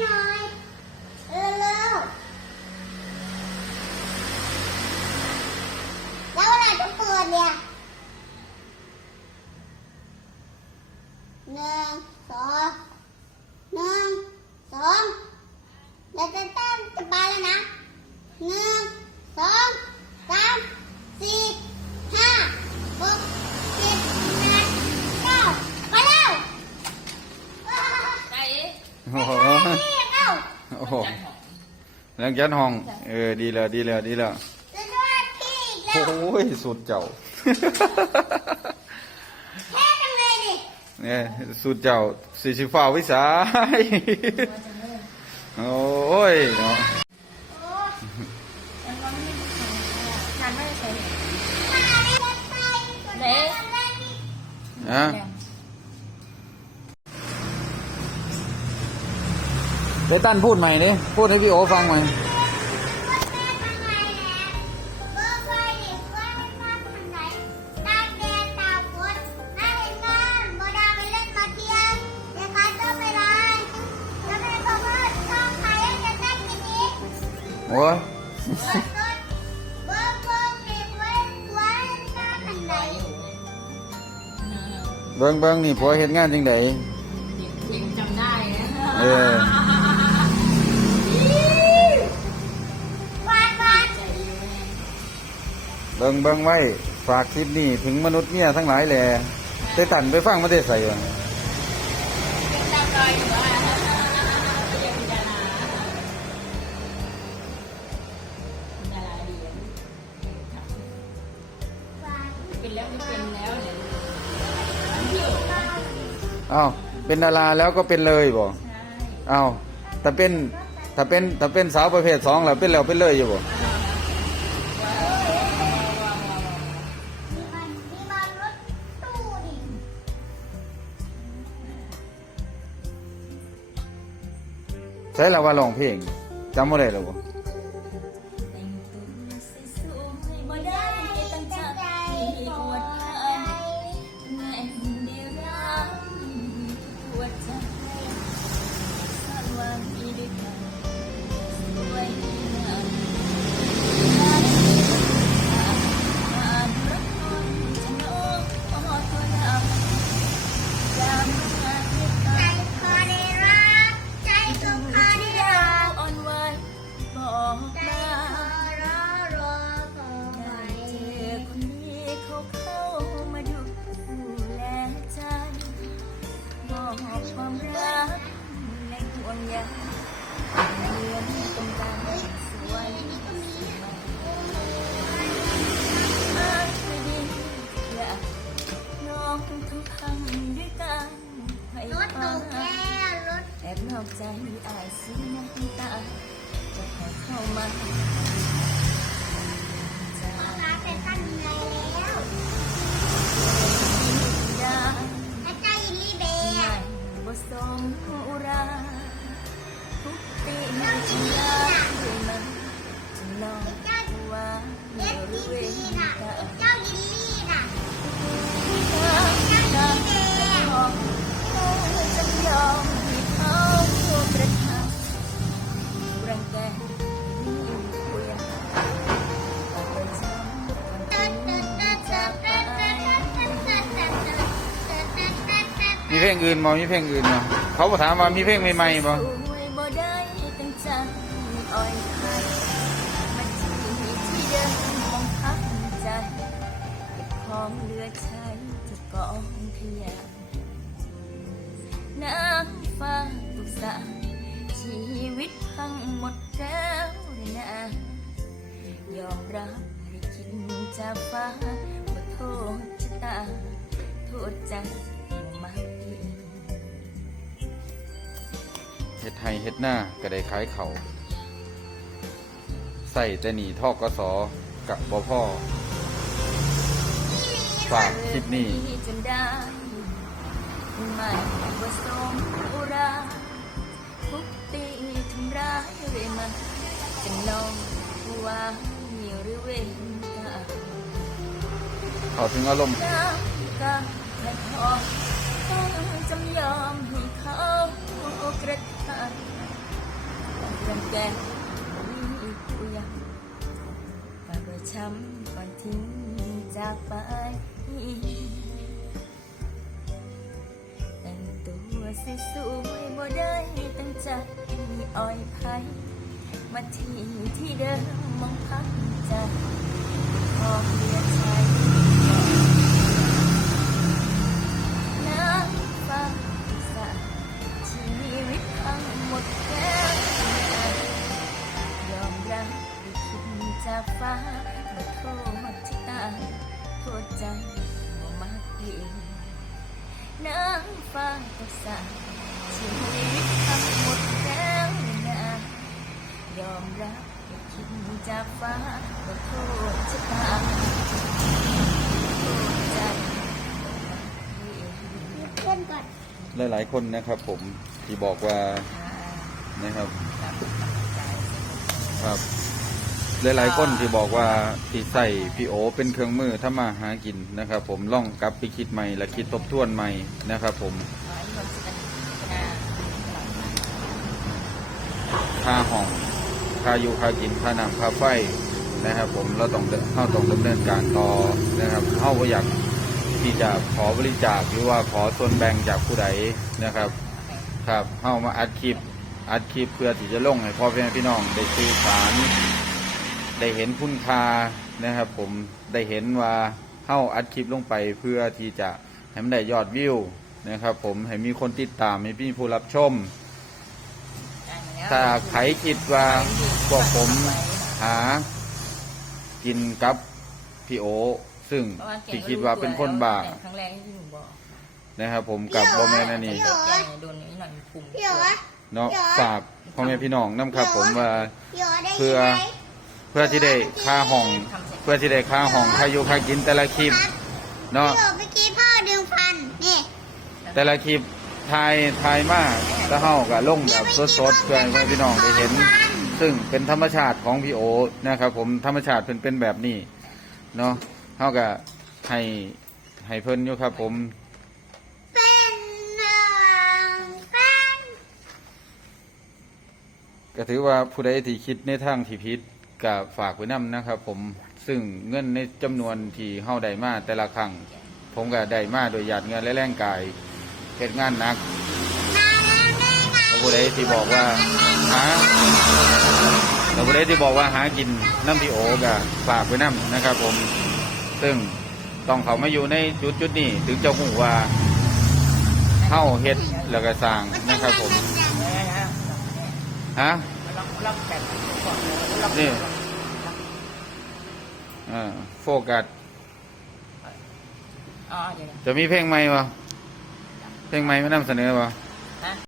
Bye. โอ้โหเรื่องยัดห้อง เออ ดีแล้ว ดีแล้ว ดีแล้วโอ้ย สุดเจ้าเนี่ยสุดเจ้าสี่สิบฟ้าวิสายโอ้ยเนาะอะ เดตันพูดใหม่ดิพูดให้พี่โอฟังใหม่โอ้ยเบิ่งเบิ่งนี่ผัวเฮ็ดงานจังไดยังจำได้นะเออ เบิ่งเบิ่งไว้ ฝากคลิปนี้ถึงมนุษย์เมียทั้งหลายแหละเดตันไปฟังมาได้ใส่วะยังจำได้อยู่ว่ายังพิจารณาดาราดีเป็นแล้วไม่เป็นแล้วเนี่ยอ้าวเป็นดาราแล้วก็เป็นเลยบ่ใช่อ้าวถ้าเป็นถ้าเป็นถ้าเป็นสาวประเภทสองแล้วเป็นแล้วเป็นเลยอยู่บ่ ใช่แล้วว่าร้องเพลงจำไม่ได้แล้วบ่ สีน้ำตาจะขอเข้ามาจะยาไม่บ่สมอุราทุกตีน เพลงอื่นบ่มีเพลงอื่นบ่เขาถามว่ามีเพลงใหม่ๆบ่สวยบ่ได้ตั้งใจอ่อยไข่มาที่ที่เดิมมองเลือใช้จะกองขยะน้ำฟ้าตกสาชีวิตพังหมดแล้วเลยนะยอมรับให้คิดจากฟ้าว่าโทษชะตาโทษใจ ฮ็ดให้เฮ็ดหน้าก็ได้ขายเขาใส่แต่หนีทอกกสกับบ่พ่อฝากคลิปนี้ไม่ว่าสมอุราทุกตีทำร้ายเรื่อยมาจะนองว่ามีหรือเวรกรรมเขาถึงอารมณ์น้ำกาแค่พอต้องจำยอมให้เขากระทำรังแกมีผู้ยังฝากไว้ช้ำก่อนทิ้งจากไปแต่งตัวสวยๆบ่ได้ตั้งใจอ่อยไผ่มาที่ที่เดิมมองพักใจพอเรียนใช้ หลาย ๆ คนนะครับ ผมที่บอกว่านะครับ ครับ หลายๆคนที่บอกว่าที่ใส่พี่โอ เป็นเครื่องมือถ้ามาหากินนะครับ ผมล่องกลับไปคิดใหม่และคิดทบทวนใหม่นะครับ ผมค่าห้องค่าอยู่ค่ากินค่าน้ำค่าไฟนะครับ ผมเราต้องเข้าต้องดำเนินการต่อนะครับเข้าก็อยาก ที่จะขอบริจาคหรือว่าขอส่วนแบ่งจากผู้ใดนะครับ ครับเข้ามาอัดคลิปอัดคลิปเพื่อที่จะลงให้พ่อแม่พี่น้องได้สื่อสาร ได้เห็นคุณค่านะครับ ผมได้เห็นว่าเข้าอัดคลิปลงไปเพื่อที่จะให้มันได้ยอดวิวนะครับ ผมให้มีคนติดตามให้มีผู้รับชม ถ้าใครคิดว่าพวกผมหากินกับพี่โอ ซึ่งที่คิดว่าเป็นคนบ้าครั้งแรกที่หนูบอกนะครับ ผมกับบอแมนอันนี้แกโดนนี้หน่อยคุมพี่โอ๋เนาะฝากพ่อแม่พี่น้องน้ำครับ ผมว่าพี่โอ๋ได้เพื่ยินอไหมเพื่อที่ได้ค่าห้อง เพื่อที่ได้ค่าห้องค่าอยู่ค่ากินแต่ละคลิปเนาะพี่โอ๋เมื่อกี้พ่อดึงฟันนี่แต่ละคลิปทายทายมากแล้วเฮาก็ลงแบบสดๆเพื่อให้พ่อแม่พี่น้องได้เห็น ซึ่งเป็นธรรมชาติของพี่โอนะครับ ผมธรรมชาติเป็นเป็นแบบนี้เนาะ เฮาก็ให้ให้เพิ่นอยู่ครับ ผม เป็นหนึ่งเป็นก็ถือว่าผู้ใดที่คิดในทางที่ผิดก็ฝากไว้นํนะครับ ผมซึ่งเงินในจำนวนที่เฮาได้มาแต่ละครั้งผมก็ได้มาโดยหยาดเงินและแรงกายเฮ็ดงานหนักแล้วผู้ใดที่บอกว่าหาแล้วผู้ใดที่บอกว่าหากินน้ำพี่โอก็ฝากไว้น้ำนะครับ ผม ซึ่งต้องเขามาอยู่ในจุดจุดๆนี้ถึงจะหูว่าเข้าเฮ็ดแล้วก็สร้างนะครับผมฮะล็อกล็อกแบบก่อนล็อกนี่อ่าโฟกัสอ๋อเดี๋ยวจะมีเพลงใหม่ปะเพลงใหม่มานำเสนอปะเ